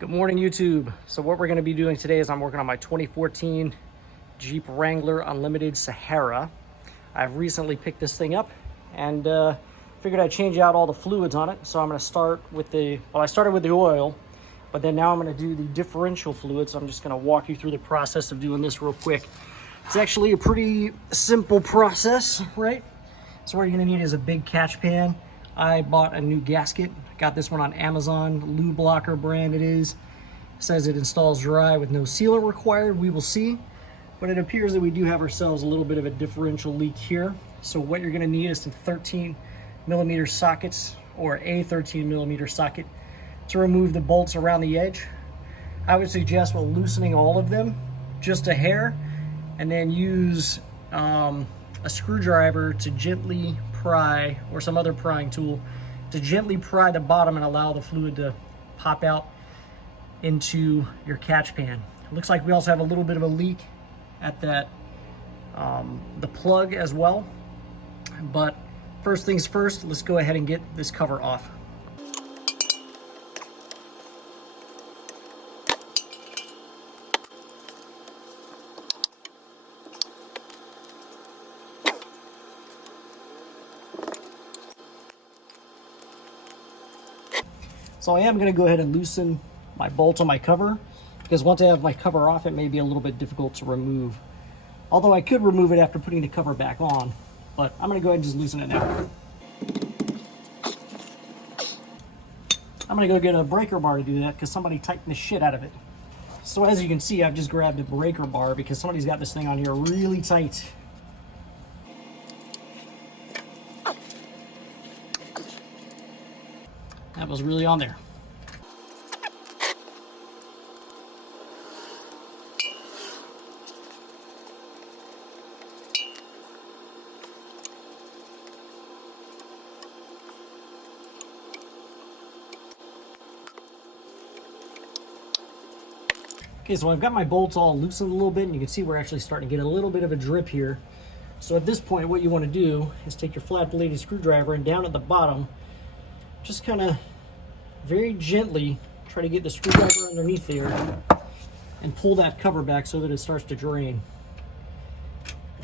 Good morning, YouTube. So what we're going to be doing today is I'm working on my 2014 Jeep Wrangler Unlimited Sahara. I've recently picked this thing up and figured I'd change out all the fluids on it. So I'm going to start with I started with the oil, but then now I'm going to do the differential fluids. I'm just going to walk you through the process of doing this real quick. It's actually a pretty simple process, right? So what you're going to need is a big catch pan. I bought a new gasket. Got this one on Amazon, Lubelocker brand it is. It says it installs dry with no sealant required. We will see. But it appears that we do have ourselves a little bit of a differential leak here. So what you're gonna need is some 13mm sockets or a 13mm socket to remove the bolts around the edge. I would suggest loosening all of them, just a hair, and then use a screwdriver to gently pry, or some other prying tool, to gently pry the bottom and allow the fluid to pop out into your catch pan. It looks like we also have a little bit of a leak at that the plug as well. But first things first, let's go ahead and get this cover off. So I am going to go ahead and loosen my bolts on my cover, because once I have my cover off, it may be a little bit difficult to remove. Although I could remove it after putting the cover back on, but I'm going to go ahead and just loosen it now. I'm going to go get a breaker bar to do that, because somebody tightened the shit out of it. So as you can see, I've just grabbed a breaker bar because somebody's got this thing on here really tight. That was really on there. Okay, so I've got my bolts all loosened a little bit, and you can see we're actually starting to get a little bit of a drip here. So at this point, what you want to do is take your flat bladed screwdriver, and down at the bottom, just kind of very gently try to get the screwdriver underneath there and pull that cover back so that it starts to drain.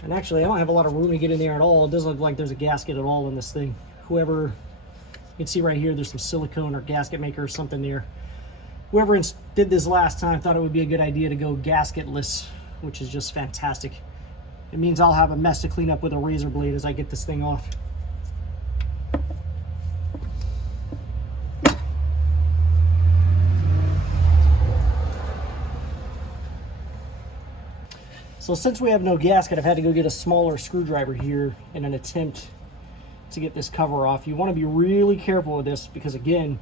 And actually, I don't have a lot of room to get in there at all. It doesn't look like there's a gasket at all in this thing. You can see right here, there's some silicone or gasket maker or something there. Whoever did this last time thought it would be a good idea to go gasketless, which is just fantastic. It means I'll have a mess to clean up with a razor blade as I get this thing off. So since we have no gasket, I've had to go get a smaller screwdriver here in an attempt to get this cover off. You want to be really careful with this because, again,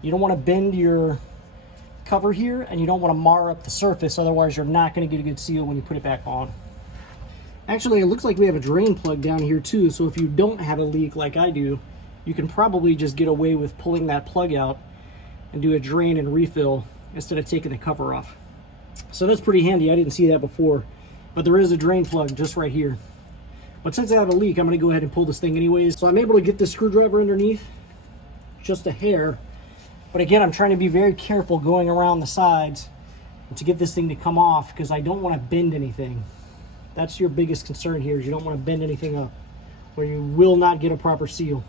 you don't want to bend your cover here and you don't want to mar up the surface, otherwise you're not going to get a good seal when you put it back on. Actually, it looks like we have a drain plug down here too, so if you don't have a leak like I do, you can probably just get away with pulling that plug out and do a drain and refill instead of taking the cover off. So that's pretty handy. I didn't see that before. But there is a drain plug just right here. But since I have a leak, I'm going to go ahead and pull this thing anyways. So I'm able to get this screwdriver underneath, just a hair. But again, I'm trying to be very careful going around the sides to get this thing to come off, because I don't want to bend anything. That's your biggest concern here, is you don't want to bend anything up, where you will not get a proper seal.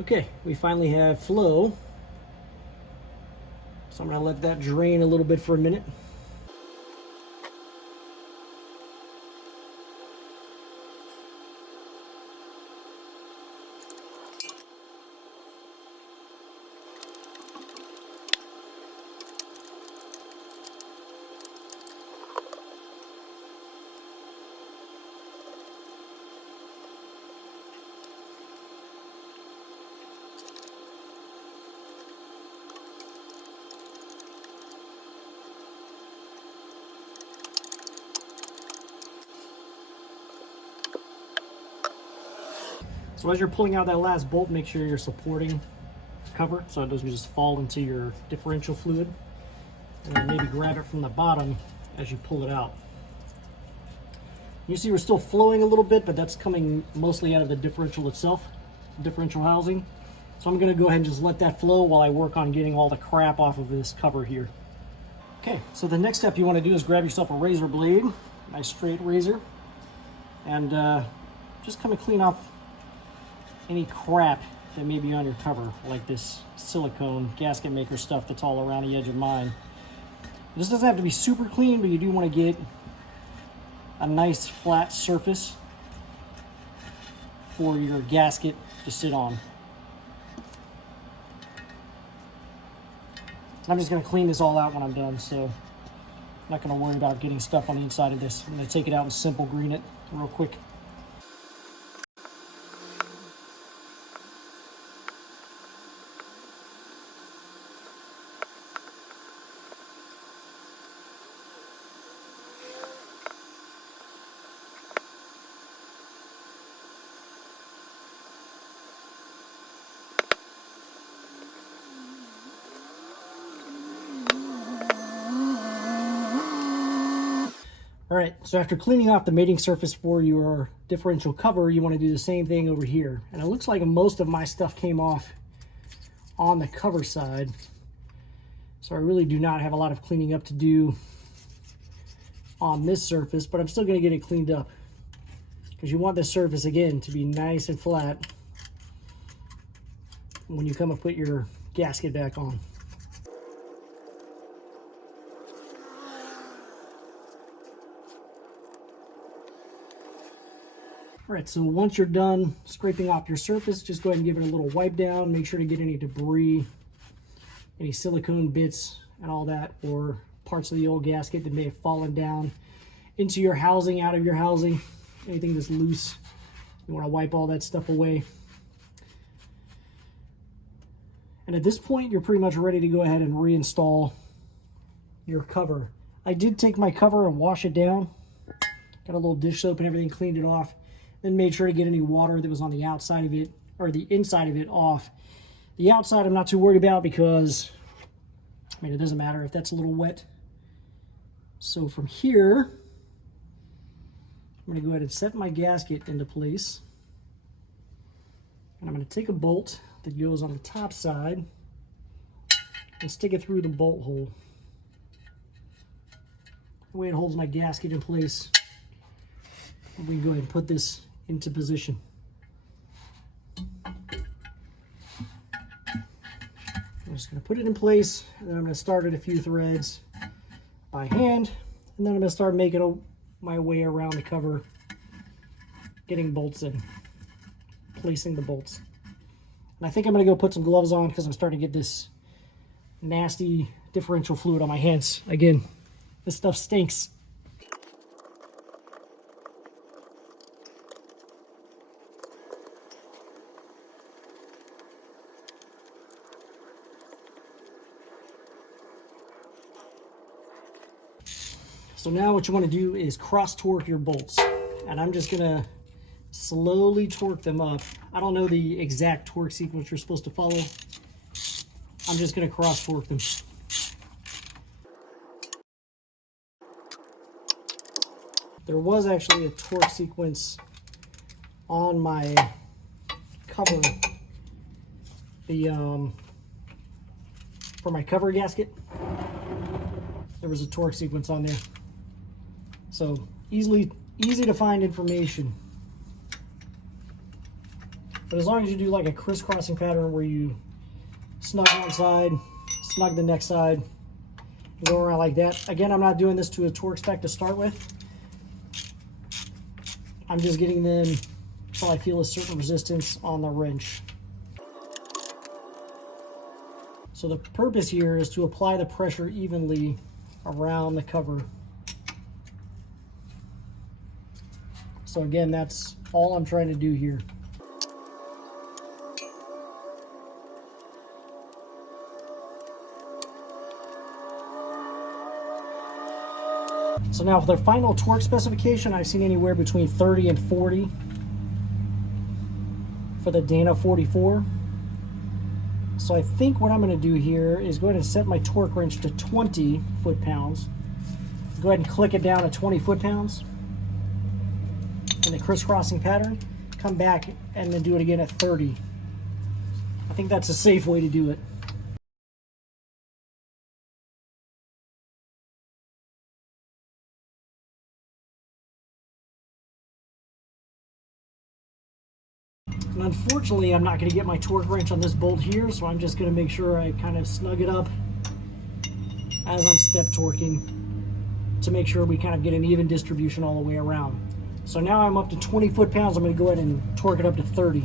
Okay, we finally have flow. So I'm going to let that drain a little bit for a minute. So as you're pulling out that last bolt, make sure you're supporting the cover so it doesn't just fall into your differential fluid. And then maybe grab it from the bottom as you pull it out. You see we're still flowing a little bit, but that's coming mostly out of the differential itself, differential housing. So I'm gonna go ahead and just let that flow while I work on getting all the crap off of this cover here. Okay, so the next step you wanna do is grab yourself a razor blade, nice straight razor, and just kind of clean off any crap that may be on your cover, like this silicone gasket maker stuff that's all around the edge of mine. This doesn't have to be super clean, but you do want to get a nice flat surface for your gasket to sit on. I'm just going to clean this all out when I'm done, so I'm not going to worry about getting stuff on the inside of this. I'm going to take it out and simple green it real quick. All right, so after cleaning off the mating surface for your differential cover, you want to do the same thing over here. And it looks like most of my stuff came off on the cover side. So I really do not have a lot of cleaning up to do on this surface, but I'm still going to get it cleaned up because you want this surface, again, to be nice and flat when you come and put your gasket back on. All right, so once you're done scraping off your surface, just go ahead and give it a little wipe down. Make sure to get any debris, any silicone bits and all that, or parts of the old gasket that may have fallen down into your housing, out of your housing, anything that's loose. You want to wipe all that stuff away. And at this point, you're pretty much ready to go ahead and reinstall your cover. I did take my cover and wash it down. Got a little dish soap and everything, cleaned it off. Then made sure to get any water that was on the outside of it, or the inside of it, off. The outside I'm not too worried about because, I mean, it doesn't matter if that's a little wet. So from here, I'm going to go ahead and set my gasket into place. And I'm going to take a bolt that goes on the top side and stick it through the bolt hole. The way it holds my gasket in place. And we can go ahead and put this into position. I'm just going to put it in place, and then I'm going to start at a few threads by hand, and then I'm going to start making my way around the cover, getting bolts in, placing the bolts. And I think I'm going to go put some gloves on because I'm starting to get this nasty differential fluid on my hands. Again, this stuff stinks. So now what you want to do is cross torque your bolts. And I'm just going to slowly torque them up. I don't know the exact torque sequence you're supposed to follow. I'm just going to cross torque them. There was actually a torque sequence on my cover, for my cover gasket. There was a torque sequence on there. So easy to find information. But as long as you do like a crisscrossing pattern where you snug one side, snug the next side, and go around like that. Again, I'm not doing this to a torque spec to start with. I'm just getting them until I feel a certain resistance on the wrench. So the purpose here is to apply the pressure evenly around the cover. So again, that's all I'm trying to do here. So now for the final torque specification, I've seen anywhere between 30 and 40. for the Dana 44. So I think what I'm going to do here is go ahead and set my torque wrench to 20 foot-pounds. Go ahead and click it down to 20 foot-pounds in the crisscrossing pattern. Come back and then do it again at 30. I think that's a safe way to do it. And unfortunately, I'm not going to get my torque wrench on this bolt here, so I'm just going to make sure I kind of snug it up as I'm step torquing to make sure we kind of get an even distribution all the way around. So now I'm up to 20 foot-pounds. I'm going to go ahead and torque it up to 30.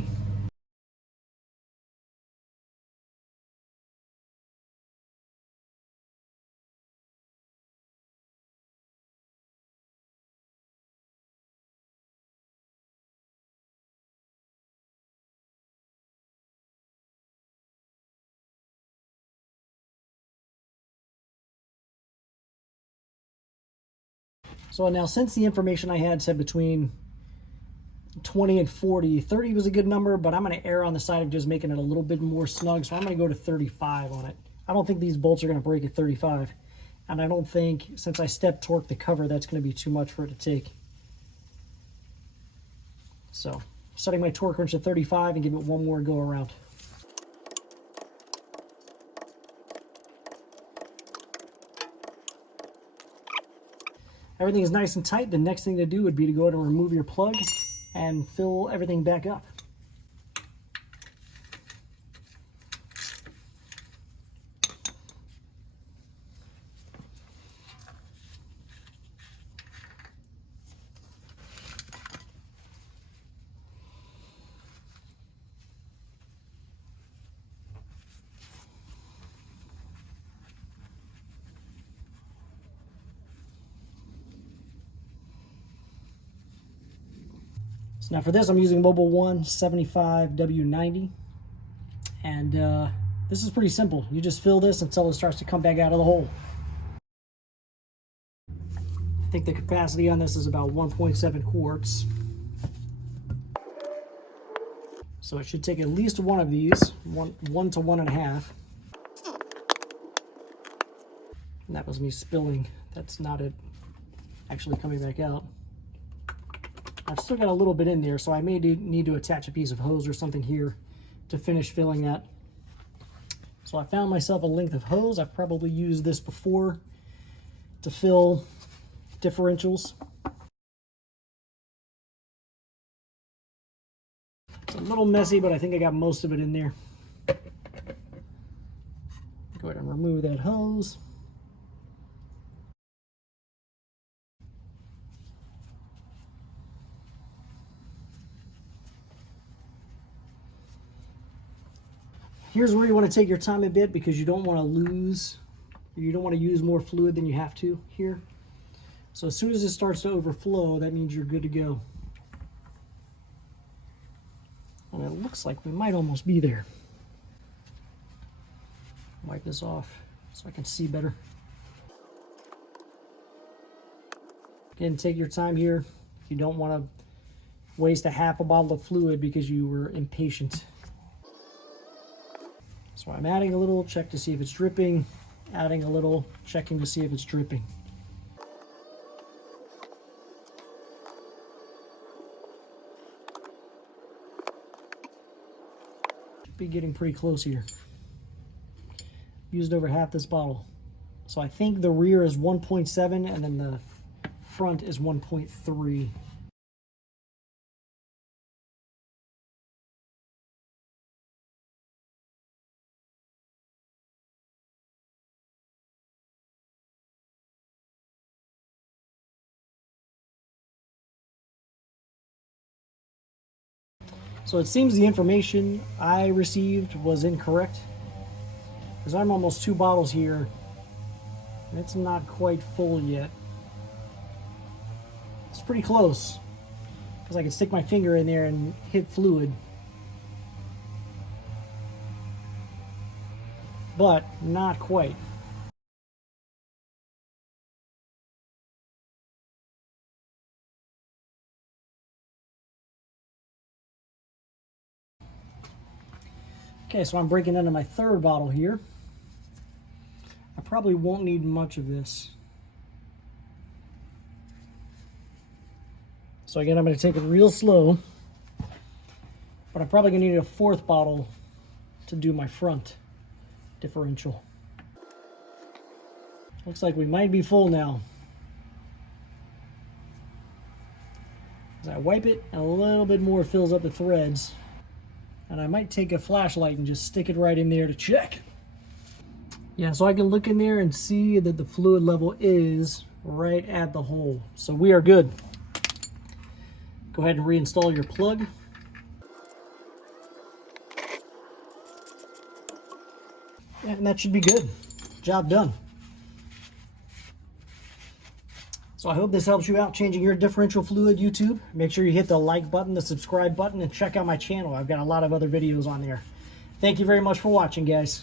So now, since the information I had said between 20 and 40, 30 was a good number, but I'm going to err on the side of just making it a little bit more snug, so I'm going to go to 35 on it. I don't think these bolts are going to break at 35, and I don't think, since I step torque the cover, that's going to be too much for it to take. So, setting my torque wrench at 35 and give it one more go around. Everything is nice and tight. The next thing to do would be to go ahead and remove your plug and fill everything back up. So now for this, I'm using Mobil 1 75W90, and this is pretty simple. You just fill this until it starts to come back out of the hole. I think the capacity on this is about 1.7 quarts. So it should take at least one of these, one to 1.5. And that was me spilling. That's not it actually coming back out. I've still got a little bit in there, so I may need to attach a piece of hose or something here to finish filling that. So I found myself a length of hose. I've probably used this before to fill differentials. It's a little messy, but I think I got most of it in there. Go ahead and remove that hose. Here's where you want to take your time a bit, because you don't want to use more fluid than you have to here. So as soon as it starts to overflow, that means you're good to go. And it looks like we might almost be there. Wipe this off so I can see better. Again, take your time here. You don't want to waste a half a bottle of fluid because you were impatient. So I'm adding a little, check to see if it's dripping, adding a little, checking to see if it's dripping. Should be getting pretty close here. Used over half this bottle. So I think the rear is 1.7 and then the front is 1.3. So it seems the information I received was incorrect, because I'm almost 2 bottles here and it's not quite full yet. It's pretty close, because I can stick my finger in there and hit fluid, but not quite. Okay, so I'm breaking into my third bottle here. I probably won't need much of this. So again, I'm going to take it real slow, but I'm probably going to need a fourth bottle to do my front differential. Looks like we might be full now. As I wipe it, a little bit more fills up the threads. And I might take a flashlight and just stick it right in there to check. Yeah, so I can look in there and see that the fluid level is right at the hole. So we are good. Go ahead and reinstall your plug. And that should be good. Job done. So I hope this helps you out changing your differential fluid, YouTube. Make sure you hit the like button, the subscribe button, and check out my channel. I've got a lot of other videos on there. Thank you very much for watching, guys.